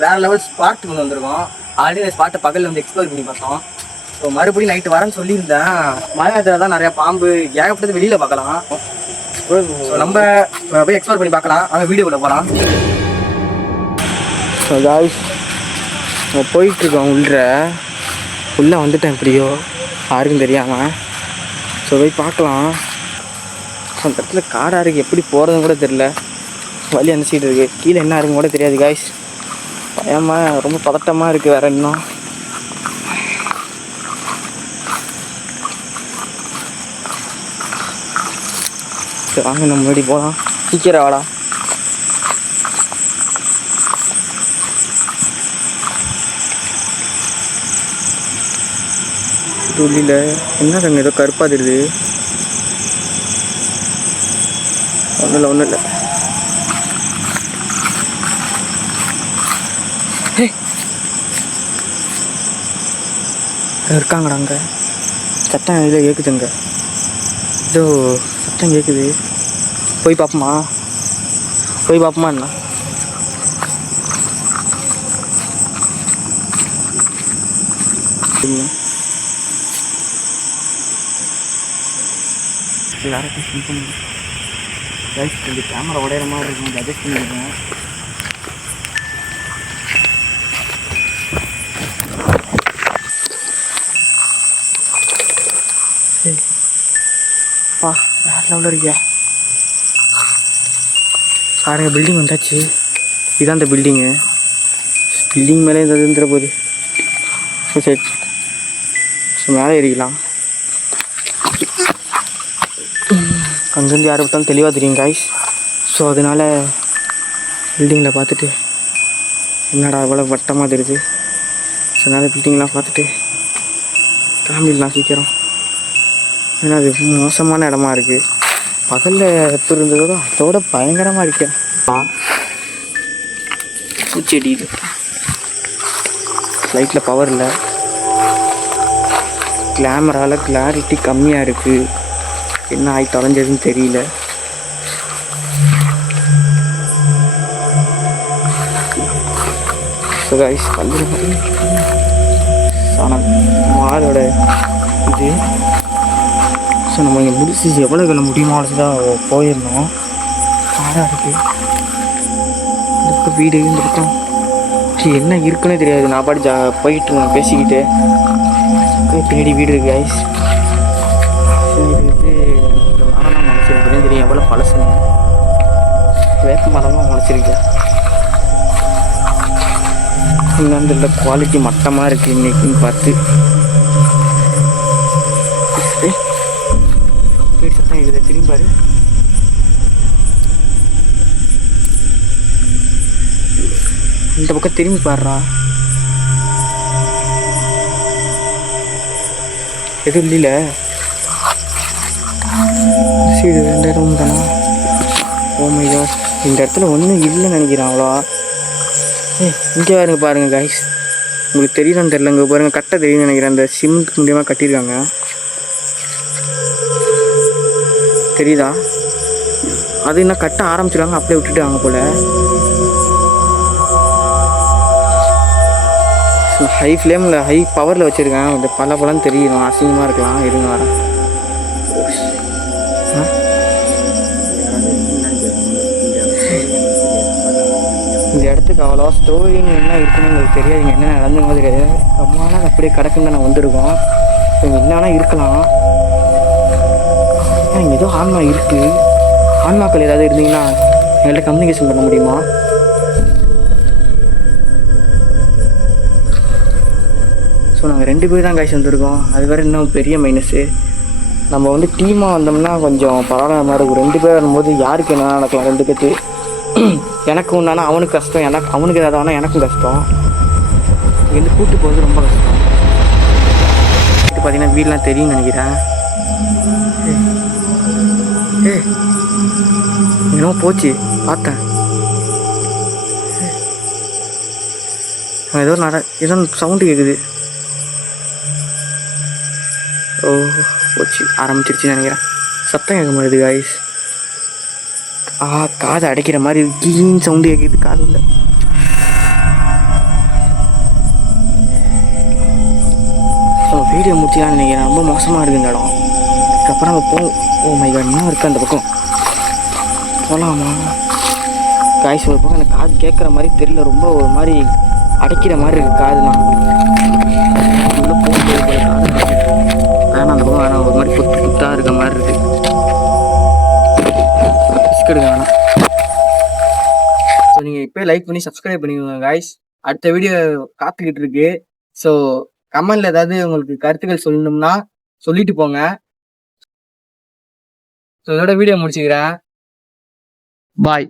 வேற லெவல் ஸ்பாட்டுக்கு வந்து வந்திருக்கோம். ஆல்ரெடி அந்த ஸ்பாட்டை பகலில் வந்து எக்ஸ்ப்ளோர் பண்ணி பார்த்தோம். ஸோ மறுபடியும் நைட்டு வரேன்னு சொல்லியிருந்தேன். மழை நேரத்தில் தான் நிறையா பாம்பு ஏகப்பட்டது வெளியில் பார்க்கலாம். ஸோ நம்ம போய் எக்ஸ்ப்ளோர் பண்ணி பார்க்கலாம். அங்கே வீடியோக்குள்ள போகலாம். ஸோ காய்ஸ் நம்ம போயிட்டுருக்கோம். உள்ளே வந்துட்டேன் எப்படியோ யாருக்கும் தெரியாமல். ஸோ போய் பார்க்கலாம். அந்த இடத்துல காடாக இருக்குது, எப்படி போகிறதுன்னு கூட தெரில. வழி அந்த சைடு இருக்குது, கீழே என்ன இருக்குன்னு கூட தெரியாது காய்ஸ். பயமாக ரொம்ப பதட்டமாக இருக்குது. வேறு இன்னும் சரி வாங்க நம்ம முன்னாடி போகலாம். சீக்கிரம் வாடா. துள்ளியில் என்ன கண்ணு ஏதோ கருப்பாக தெரியுது. ஒன்றும் இல்லை. இருக்காங்கடா அங்கே. சட்டம் இதில் கேட்குதுங்க, ஏதோ சட்டம் கேட்குது. போய் பார்ப்போமா என்ன கேமரா உடையிற மாதிரி இருக்கும், அட்ஜஸ்ட் பண்ணிருக்கோம். பா வேற லெவலில் இருக்கியா பாருங்க. பில்டிங் வந்தாச்சு. இதுதான் அந்த பில்டிங்கு. பில்டிங் மேலே இருந்துற போகுது. சரி ஸோ மேலே ஏறிக்கலாம். அங்கேருந்து யாரை பார்த்தாலும் தெளிவாக தெரியும் காய்ஸ். ஸோ அதனால் பில்டிங்கில் பார்த்துட்டு என்னடா இவ்வளோ வட்டமாக தெரியுது. ஸோ அதனால் பில்டிங்லாம் பார்த்துட்டு கிளம்பிடலாம் சீக்கிரம். ஏன்னா அது மோசமான இடமா இருக்குது. பகலில் எப்படி இருந்ததோ அதோட பயங்கரமாக இருக்கு. பூச்செடி இது. லைட்டில் பவர் இல்லை, கேமராவில் கிளாரிட்டி கம்மியாக இருக்குது. என்ன ஆகி தொலைஞ்சதுன்னு தெரியல. ஸோ கைஸ் வந்து மாலோட இது. ஸோ நம்ம இங்கே முடிச்சு எவ்வளோ வெள்ள முடியுமோ தான் போயிருந்தோம். காடாக இருக்குது. இந்த வீடு இந்த பக்கம் என்ன இருக்குன்னே தெரியாது. நான் பாட்டு போயிட்டு பேசிக்கிட்டு பின்னாடி வீடு இருக்குது கைஸ். இது வந்து இந்த மரம்லாம் முளைச்சிருக்கு தெரியும் எவ்வளோ பழசுங்க. வேப்ப மரம்லாம் முளைச்சிருக்கேன். இன்னும் இந்த குவாலிட்டி மட்டமாக இருக்குது இன்னைக்குன்னு பார்த்து. சத்தம் இருக்குது, திரும்பி பாரு. இந்த பக்கம் திரும்பி பாடுறா. எதுவும் இல்லையில சரி 2 ரூம் தானா. ஓமையா இந்த இடத்துல ஒன்றும் இல்லைன்னு நினைக்கிறாங்களா. இங்கே பாருங்க பாருங்கள் காய்ஸ், உங்களுக்கு தெரியுதான்னு தெரில. இங்கே பாருங்கள் கட்டை தெரியுதுன்னு நினைக்கிறேன். அந்த சிமெண்ட் மூலியமாக கட்டியிருக்காங்க, தெரியுதா? அது என்ன கட்ட ஆரம்பிச்சிருக்காங்க, அப்படியே விட்டுட்டாங்க போல். ஹை ஃப்ளேமில் ஹை பவரில் வச்சுருக்கேன். கொஞ்சம் பலன்னு தெரியும், அசிங்கமாக இருக்கலாம். இருங்க வரேன். இந்த இடத்துக்கு அவ்வளோவா ஸ்டோரின்னு என்ன இருக்குன்னு உங்களுக்கு தெரியாது. இங்கே என்ன நடந்துங்க தெரியாது. ரொம்ப நாளாக அப்படியே கிடக்குன்னு நான் வந்திருக்கோம். இங்கே என்னன்னா இருக்கலாம். இங்கே ஏதோ ஆன்மா இருக்குது. ஆன்மாக்கள் ஏதாவது இருந்தீங்கன்னா எங்கள்கிட்ட கம்யூனிகேஷன் பண்ண முடியுமா? ஸோ நாங்கள் 2 பேர் தான் காய்ச்சி வந்திருக்கோம். அது வேறு இன்னும் பெரிய மைனஸு. நம்ம வந்து டீமாக வந்தோம்னா கொஞ்சம் பரவாயில்ல மாதிரி இருக்கும். 2 பேர் வரும்போது யாருக்கு என்ன நடக்கலாம். 2 பேர்த்து எனக்கு ஒன்றானா அவனுக்கு கஷ்டம், எனக்கு அவனுக்கு ஏதாவது ஆனால் எனக்கும் கஷ்டம். இங்கேருந்து கூட்டு போகிறது ரொம்ப கஷ்டம். இது பார்த்தீங்கன்னா வீடெலாம் தெரியும்னு நினைக்கிறேன். என்னமோ போச்சு பார்த்தேன். ஏதோ ஏதோ சவுண்டு கேட்குது. ஓ போச்சு, ஆரம்பிச்சிருச்சுன்னு நினைக்கிறேன். சத்தம் கேட்க மாட்டேது காய்ஸ். காதை அடைக்கிற மாதிரி கீன்னு சவுண்டு கேட்குது காது இல்லை. வீடியோ முடிச்சிக்கலாம்னு நினைக்கிறேன். ரொம்ப மோசமாக இருக்குது இந்த இடம். அதுக்கப்புறம் நம்ம போவோம். ஓ மை காட், இன்னும் இருக்குது அந்த பக்கம். போகலாமா காய்ஸ்? ஒரு பக்கம் எனக்கு காது கேட்குற மாதிரி தெரியல. ரொம்ப ஒரு மாதிரி அடைக்கிற மாதிரி இருக்குது காதுலாம். உள்ளே போகும்போது காது வேணாம், அந்த பக்கம் வேணாம். ஒரு மாதிரி புத்து புத்தாக இருக்க மாதிரி இருக்குது. ரிஸ்க் எடுக்க வேணாம். ஸோ நீங்கள் இப்போ லைக் பண்ணி சப்ஸ்கிரைப் பண்ணிக்கோங்க காய்ஸ். அடுத்த வீடியோ காத்துக்கிட்டு இருக்கு. ஸோ கமெண்ட்ல ஏதாவது உங்களுக்கு கருத்துக்கள் சொல்லணும்னா சொல்லிட்டு போங்க. ஸோ இதோட வீடியோ முடிச்சுக்கிறேன். பாய்.